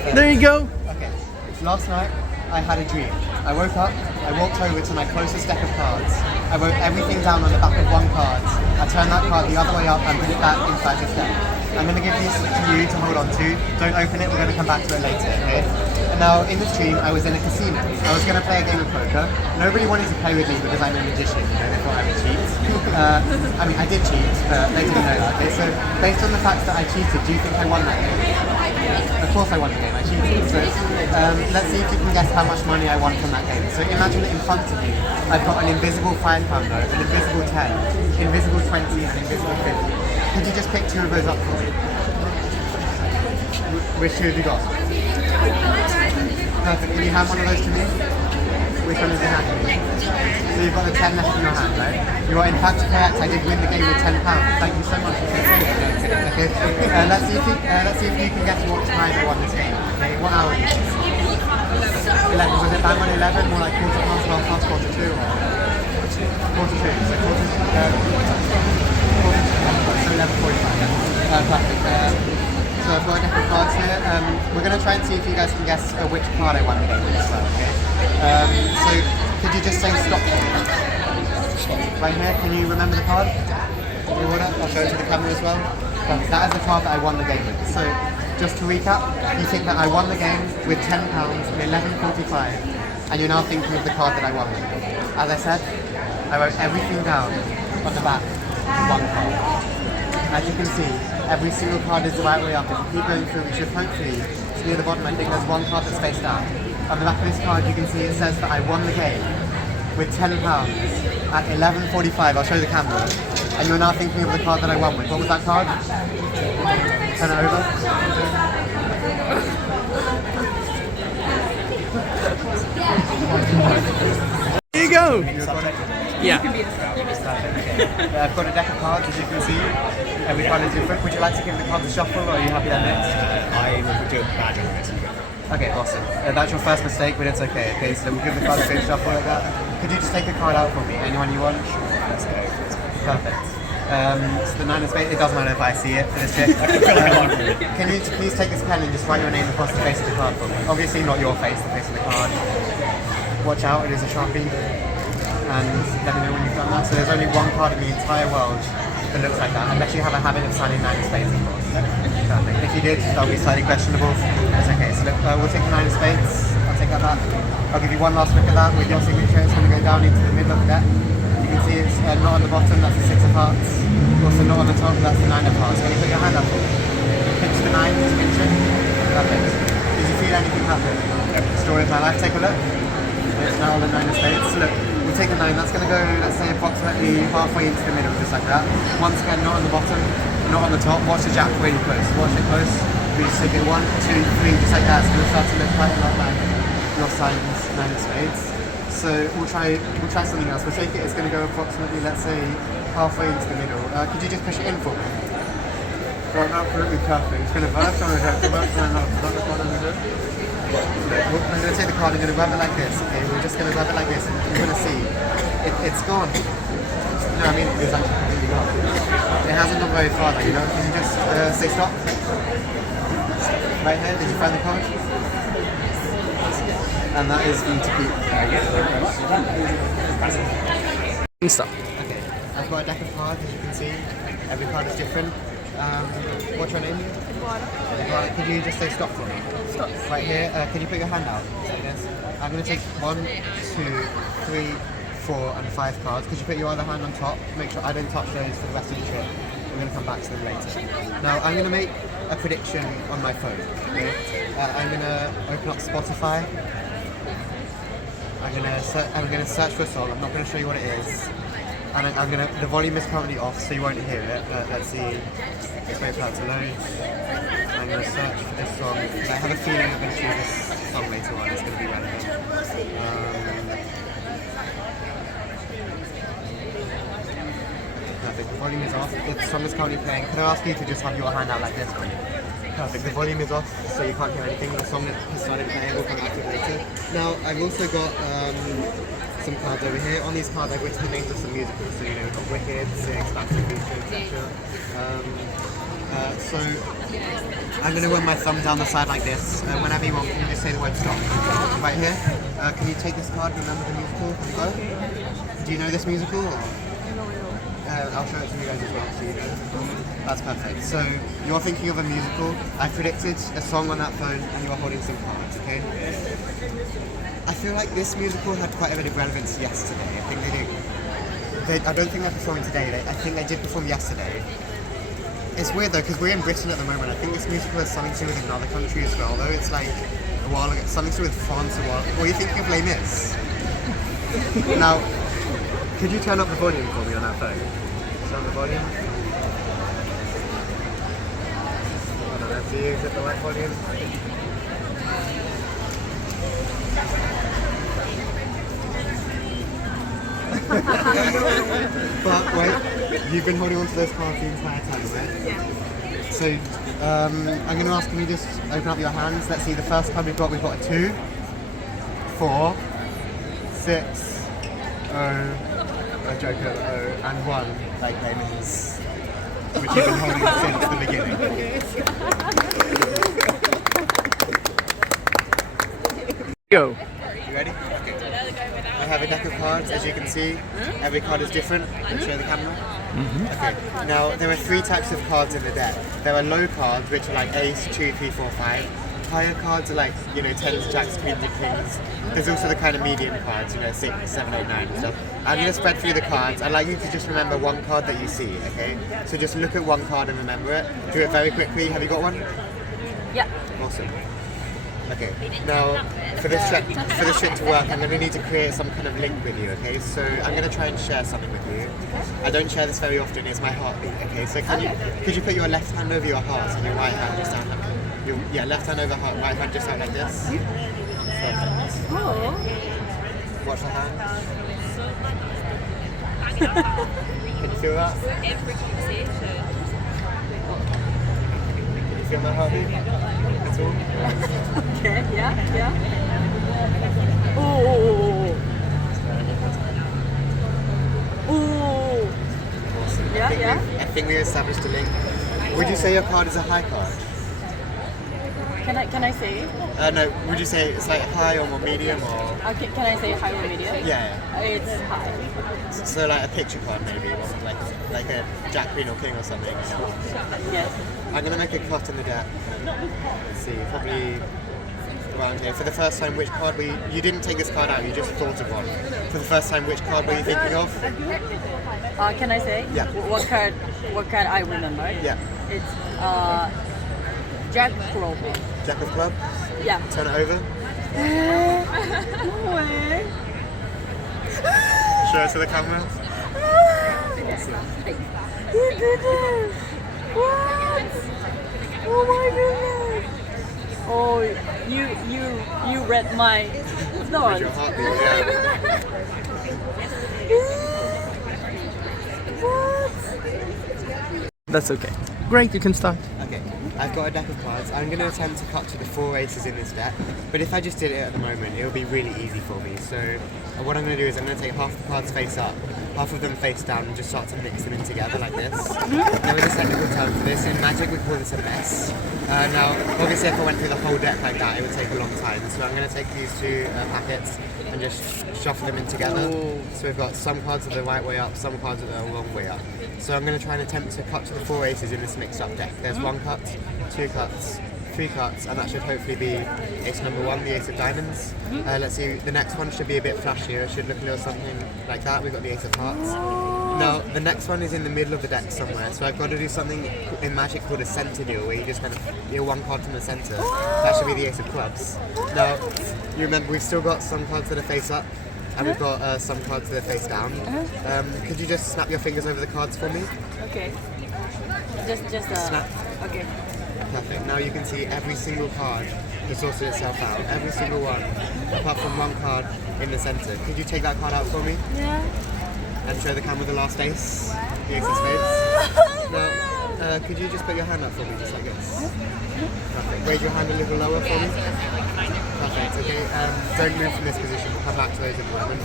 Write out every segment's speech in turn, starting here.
perfect. There you go. Okay, last night I had a dream. I woke up, I walked over to my closest deck of cards. I wrote everything down on the back of one card. I turned that card the other way up and put that inside this deck. I'm going to give these to you to hold on to. Don't open it, we're going to come back to it later, okay? And now, in this dream, I was in a casino. I was going to play a game of poker. Nobody wanted to play with me because I'm a magician, you know, they thought I would cheat. I mean, I did cheat, but they didn't know that, okay? So, based on the fact that I cheated, do you think I won that game? Of course I won the game, I cheated. So, let's see if you can guess how much money I won from that game. So, imagine that in front of you, I've got an invisible £5 note, an invisible 10, invisible 20, and invisible 50. Could you just pick two of those up for me? Which two have you got? Perfect. Can you hand one of those to me? Which one is in hand? So you've got the 10 left in your hand, right? You are in fact correct. I did win the game with £10. Thank you so much. Okay. Let's see if you can guess what time I won this game. Okay. What hour? 11. Was it bang on 11? More like quarter past, half past, quarter two, or quarter two? So so 11:45. Perfect. So I've got a deck of cards here. We're going to try and see if you guys can guess which card I won the game with as well, okay? So could you just say stop for me? Right here, can you remember the card? The order? I'll show it to the camera as well. Perfect. That is the card that I won the game with. So just to recap, you think that I won the game with £10 at 11:45, and you're now thinking of the card that I won with. As I said, I wrote everything down on the back of one card. As you can see, every single card is the right way up. If you keep going through, we should hopefully, near the bottom, I think there's one card that's face down. On the back of this card, you can see it says that I won the game with £10 at 11:45. I'll show you the camera. And you're now thinking of the card that I won with. What was that card? Turn it over. There you go. Yeah. I've got a deck of cards, as you can see. Every card is different. Would you like to give the cards a shuffle, or are you happy that next? I will do a badge on it. Okay, awesome. That's your first mistake, but it's okay. Okay, so we'll give the cards a big shuffle like that. Could you just take a card out for me? Anyone you want? Let's go. Perfect. So the 9 of spades, it doesn't matter if I see it for this trick. Can you please take this pen and just write your name across the face of the card for me? Obviously not your face, the face of the card. Watch out, it is a Sharpie. And let me know when you've done that. So there's only one card in the entire world that looks like that, unless you have a habit of signing 9 of spades, of course. Perfect. If you did, that'll be slightly questionable. That's okay. So look, we'll take the 9 of spades. I'll take that back. I'll give you one last look at that with your signature. It's going to go down into the middle of the deck. You can see it's not on the bottom, that's the 6 of hearts. Also not on the top, that's the 9 of hearts. Can you put your hand up for me? Pinch the 9, just pinch it. Perfect. Did you feel anything happen? Story of my life, take a look. It's now on the 9 of spades. So look, we'll take the 9, that's going to go, let's say, approximately halfway into the middle, just like that. Once again, not on the bottom, not on the top. Watch the jack really close. Watch it close. We just take it 1, 2, 3, just like that. It's going to start to look quite a lot like your sign's 9 of spades. So we'll try something else. We'll take it, it's going to go approximately, let's say, halfway into the middle. Could you just push it in for me? Right, absolutely perfect. It's going to burst on the head. I'm going to take the card, I'm going to rub it like this, okay? We're just going to rub it like this, and you're going to see, it's gone. No, I mean, it's actually completely gone. It hasn't gone very far, though, you know? Can you just say stop? Right here, did you find the card? And that is for you to keep. Stop. Okay, I've got a deck of cards, as you can see. Every card is different. What's your name? Eduardo. Could you just say stop for me? Stop. Right here, can you put your hand out? Like this. I'm going to take 1, 2, 3, 4, and 5 cards. Could you put your other hand on top? Make sure I don't touch those for the rest of the trip. We're going to come back to them later. Now, I'm going to make a prediction on my phone. Okay? I'm going to open up Spotify. I'm going to search for a song. I'm not going to show you what it is. And the volume is currently off, so you won't hear it. Let's see. Let's wait for that to load. I'm going to search for this song. I have a feeling I'm going to choose this song later on. It's going to be relevant. Perfect. The volume is off. The song is currently playing. Can I ask you to just have your hand out like this for me? Perfect. The volume is off, so you can't hear anything. The song has started playing. We'll come back to it later. Now, I've also got some cards over here. On these cards, I've written the names of some musicals. So, you know, we've got Wicked, Six, Back to the Future, etc. So I'm going to run my thumb down the side like this. Whenever you want, can you just say the word stop? Right here. Can you take this card? Remember the musical? Have you got it? Do you know this musical? Or? I'll show it to you guys as well, so you know. That's perfect. So you're thinking of a musical. I predicted a song on that phone, and you are holding some cards. Okay. I feel like this musical had quite a bit of relevance yesterday. I think they do. I don't think they're performing today. I think they did perform yesterday. It's weird though, because we're in Britain at the moment. I think this musical has something to do with another country as well, though. It's like a while ago, something to do with France a while. What are you thinking of Les Mis? Now, could you turn up the volume for me on that phone? Turn the volume. Hold on, let's see, is it the right volume? But wait, you've been holding on to those cards the entire time, right? Yeah. So, I'm going to ask, can you just open up your hands? Let's see, the first card we've got a 2, 4, 6, a joker, and 1, like Les Mis, which you've been holding since the beginning. Go. You ready? Okay. I have a deck of cards, as you can see. Every card is different. Can you show the camera? Okay. Now, there are 3 types of cards in the deck. There are low cards, which are like ace, 2, 3, 4, 5. Higher cards are like, you know, 10s, jacks, queens, and kings. There's also the kind of medium cards, you know, 6, 7, 8, 9 and stuff. I'm going to spread through the cards. I'd like you to just remember one card that you see, okay? So just look at one card and remember it. Do it very quickly. Have you got one? Yeah. Awesome. Okay, now for this trip to work, I'm going to need to create some kind of link with you, okay? So I'm going to try and share something with you. I don't share this very often, it's my heartbeat, okay? So could you put your left hand over your heart and your right hand just out like this? Left hand over heart, right hand just out like this. Perfect. Oh. Watch the hand. Can you feel that? Every conversation. Can you feel my heartbeat? At all? Okay, yeah. Oh. Oh. Awesome. Yeah. I think we established a link. Would you say your card is a high card? Can I say? No, would you say it's like high or more medium or? Okay, can I say high or medium? Yeah. It's high. So like a picture card maybe, or like a jack, queen or king or something. Yes. I'm gonna make a cut in the deck. Let's see, probably around here. For the first time, which card you didn't take this card out, you just thought of one. For the first time, which card were you thinking of? Can I say? Yeah. What card I remember? Yeah. It's Jack Club. Jack of clubs? Yeah. Turn it over. No way. Show it to the camera. You did it! What? Oh my goodness! Oh, you read my thoughts. Your heartbeat, yeah. What? That's okay. Great, you can start. Okay, I've got a deck of cards. I'm going to attempt to cut to the 4 aces in this deck, but if I just did it at the moment, it would be really easy for me. So what I'm going to do is I'm going to take half the cards face up, half of them face down, and just start to mix them in together like this. There is a technical term for this. In Magic, we call this a mess. Now, obviously, if I went through the whole deck like that, it would take a long time. So I'm going to take these 2 packets and just shuffle them in together. So we've got some cards are the right way up, some cards are the wrong way up. So I'm going to try and attempt to cut to the 4 aces in this mixed up deck. There's 1 cut, 2 cuts, 3 cuts, and that should hopefully be ace number 1, the ace of diamonds. Let's see, the next one should be a bit flashier. It should look a little something like that. We've got the ace of hearts. Now, the next one is in the middle of the deck somewhere, so I've got to do something in Magic called a center deal, where you just kind of deal 1 card from the center. That should be the ace of clubs. Now, you remember we've still got some cards that are face up, and we've got some cards that are face down. Could you just snap your fingers over the cards for me? Okay. Just Snap. Okay. Perfect. Now you can see every single card has sorted itself out. Every single one, apart from 1 card in the center. Could you take that card out for me? Yeah. And show the camera the last ace? The ace of spades. Now, could you just put your hand up for me, just like this? Perfect. Raise your hand a little lower for me. Perfect. Okay. Don't move from this position. We'll come back to those in a moment.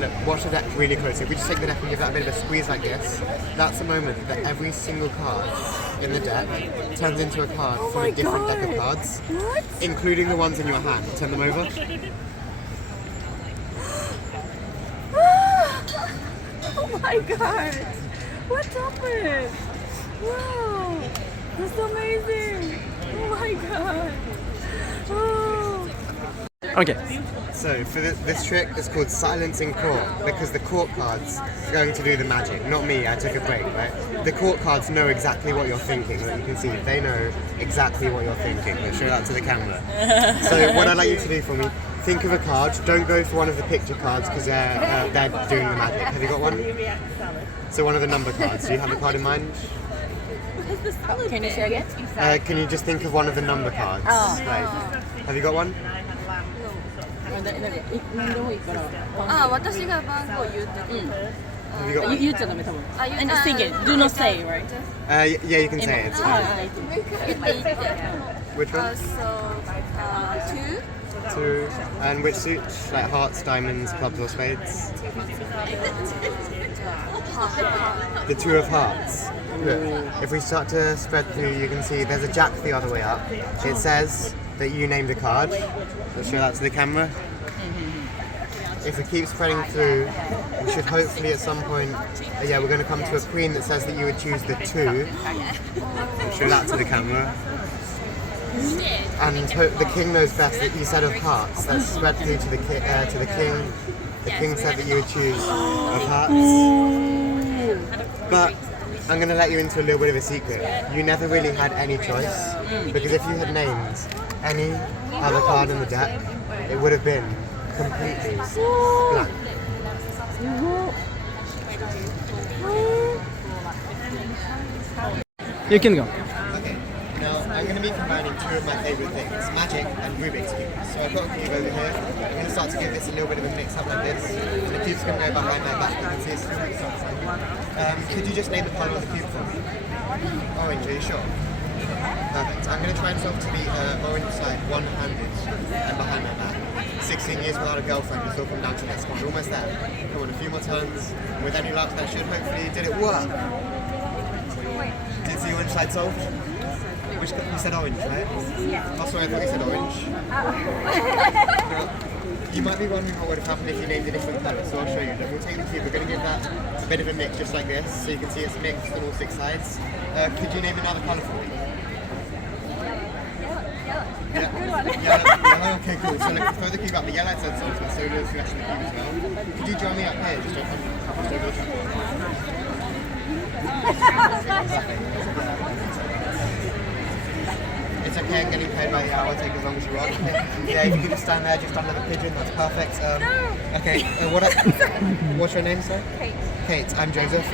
Look, watch the deck really closely. If we just take the deck and give that a bit of a squeeze like this, that's the moment that every single card in the deck turns into a card from my a different deck of God. cards, What? including the ones in your hand. Turn them over. Oh my god! What happened? Wow! That's amazing! Oh my god! Oh. Okay. So for this trick, it's called silencing court because the court cards are going to do the magic. Not me. I took a break, right? The court cards know exactly what you're thinking. Like you can see, they know exactly what you're thinking. Let's show that to the camera. So what I'd like you to do for me, think of a card. Don't go for one of the picture cards because they're doing the magic. Have you got one? So one of the number cards. Do you have a card in mind? Can you say again? Can you just think of one of the number cards? Like, have you got one? 何でもいいからあ、私が番号言うってこと。 Have you got one? 言っちゃダメ多分 And just think it, do not say, right? Yeah, you can say it. It's fine. 言っていいって。 Which one? Two? Two. And which suit? Like hearts, diamonds, clubs, or spades? The two of hearts. Look, if we start to spread through, you can see there's a jack the other way up. It says that you named a card. Let's show that to the camera. If we keep spreading through, we should hopefully at some point, yeah, we're going to come to a queen that says that you would choose the two. Show that to the camera. And the king knows best that you said of hearts. Let's spread through to the king. The king said that you would choose of hearts. But I'm going to let you into a little bit of a secret. You never really had any choice because if you had named any other card in the deck, it would have been completely blank. You can go. Okay, now I'm going to be combining two of my favourite things, magic and Rubik's Cube. So I've got a cube over here. I'm going to start to give this a little bit of a mix up like this. And the cube's going to go behind my back. You can see it's still mixed up slightly. Could you just name the colour of the cube for me? Orange, are you sure? Perfect. I'm going to try and solve to the orange side one-handed and behind my back. 16 years without a girlfriend, you still come down to next one. We're almost there. Come on, a few more turns. With any luck, that should hopefully. Did it work? Did the orange side solved? Which you said orange, right? Yeah. Oh, sorry, I thought you said orange. You might be wondering what would have happened if you named a different colour, so I'll show you. Then we'll take the cube, we're going to give that a bit of a mix just like this, so you can see it's mixed on all six sides. Could you name another colour for me? Yeah. Good one. Yellow. Okay, cool. So let's throw the cube up. The yellow side solves, but so does the rest of the cube as well. Could you join me up here? Just over the It's okay, I'm getting paid by the hour, take as long as you want. Yeah, you can just stand there just under the pigeon, that's perfect. Okay, what's your name, sir? Kate. Kate, I'm Joseph.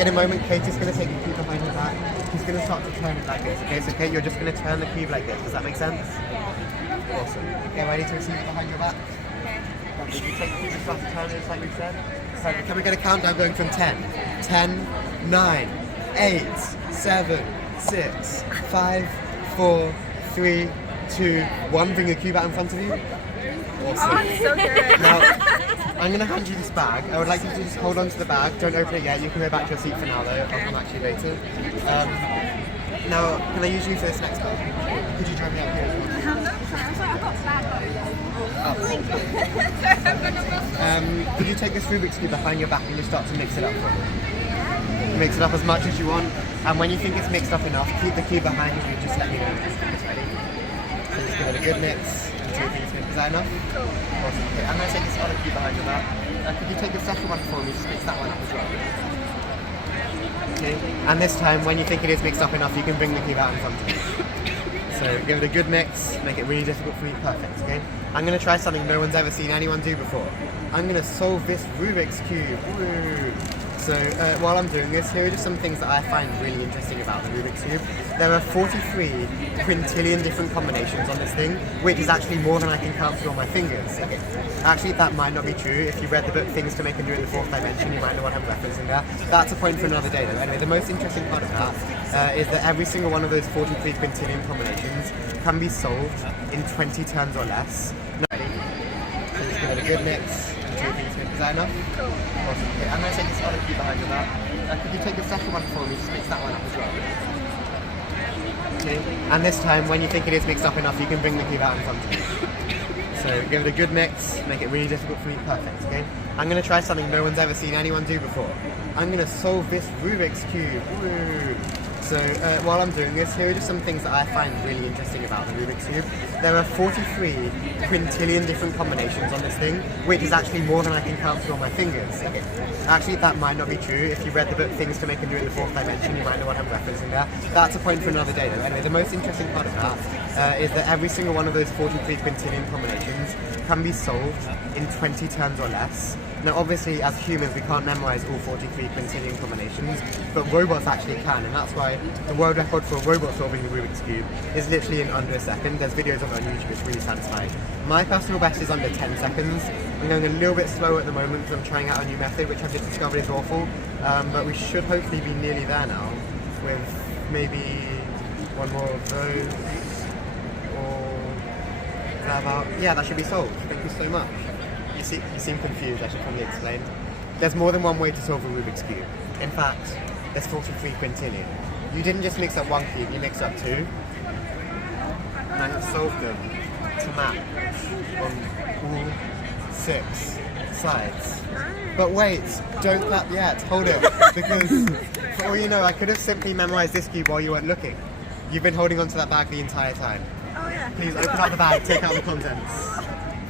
In a moment, Kate is going to take the cube behind her back. She's going to start to turn it like this, okay? So Kate, you're just going to turn the cube like this. Does that make sense? Yeah. Awesome. Okay, ready to receive it behind your back? Okay, you take the cube and start to turn it just like we said. Perfect. Can we get a countdown going from 10? 10, 9, 8, 7, 6, 5, 4, 3, 2, 1. Bring the cube out in front of you. Awesome. So good. Now, I'm going to hand you this bag. I would like you to just hold on to the bag. Don't open it yet. You can go back to your seat for now, though. I'll come back to you later. Now, can I use you for this next part? Could you join me up here as well? Could you take this Rubik's Cube behind your back and just start to mix it up for me? Mix it up as much as you want, and when you think it's mixed up enough, keep the cube behind you and just let me know when it's ready. So just give it a good mix until things mix. Is that enough? Cool. Awesome. Okay, I'm going to take this other cube behind your back. Could you take the second one for me? Just mix that one up as well. Okay, and this time, when you think it is mixed up enough, you can bring the cube out in front of you. So give it a good mix, make it really difficult for you. Perfect, okay? I'm going to try something no one's ever seen anyone do before. I'm going to solve this Rubik's Cube. Woo. So while I'm doing this, here are just some things that I find really interesting about the Rubik's Cube. There are 43 quintillion different combinations on this thing, which is actually more than I can count through on my fingers. Okay. Actually, that might not be true. If you read the book Things to Make and Do in the Fourth Dimension, you might know what I'm referencing there. That's a point for another day though. Anyway, the most interesting part of that is that every single one of those 43 quintillion combinations can be solved in 20 turns or less. No, ready? So just give it a good mix. Is that enough? Cool. Awesome. Okay, I'm going to take this other cube behind your back. Could you take the second one for me? Just mix that one up as well. Okay. And this time, when you think it is mixed up enough, you can bring the cube out in front of you. So give it a good mix, make it really difficult for me, perfect, okay? I'm gonna try something no one's ever seen anyone do before. I'm gonna solve this Rubik's Cube. Woo. So while I'm doing this, here are just some things that I find really interesting about the Rubik's Cube. There are 43 quintillion different combinations on this thing, which is actually more than I can count through on my fingers. Okay. Actually, that might not be true. If you read the book Things to Make and Do in the Fourth Dimension, you might know what I'm referencing there. That's a point for another day though. Anyway, the most interesting part of that is that every single one of those 43 quintillion combinations can be solved in 20 turns or less. Now obviously as humans we can't memorize all 43 quintillion combinations, but robots actually can, and that's why the world record for a robot solving the Rubik's Cube is literally in under a second. There's videos of it on YouTube, it's really satisfying. My personal best is under 10 seconds. I'm going a little bit slower at the moment because I'm trying out a new method which I've just discovered is awful, but we should hopefully be nearly there now with maybe one more of those, or is that about, yeah, that should be solved. Thank you so much. You seem confused, I should probably explain. There's more than one way to solve a Rubik's Cube. In fact, there's 43 quintillion. You didn't just mix up one cube, you mixed up two. And I have solved them to match on all 6 sides. But wait, don't clap yet, hold it. Because, for all you know, I could have simply memorized this cube while you weren't looking. You've been holding onto that bag the entire time. Oh yeah. Please open up the bag, take out the contents.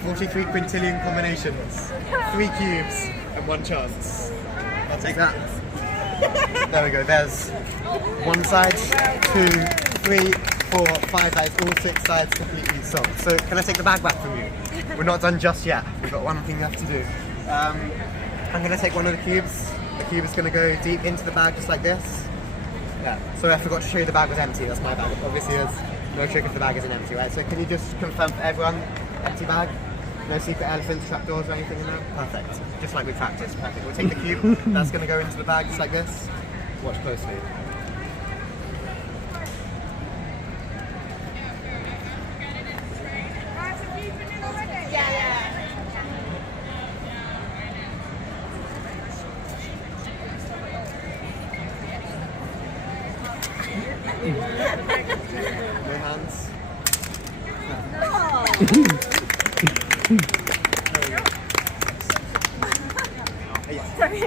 43 quintillion combinations, 3 cubes, and 1 chance. I'll take that. There we go, there's 1 side, 2, 3, 4, 5 sides, all 6 sides completely solved. So can I take the bag back from you? We're not done just yet, we've got one thing left to do. I'm going to take one of the cubes. The cube is going to go deep into the bag just like this. Yeah, sorry I forgot to show you the bag was empty, that's my bag. Obviously there's no trick if the bag isn't empty, right? So can you just confirm for everyone, empty bag? No secret elephants, trapdoors or anything in there? Perfect. Just like we practiced. Perfect. We'll take the cube. That's going to go into the bag just like this. Watch closely. No hands. Sorry.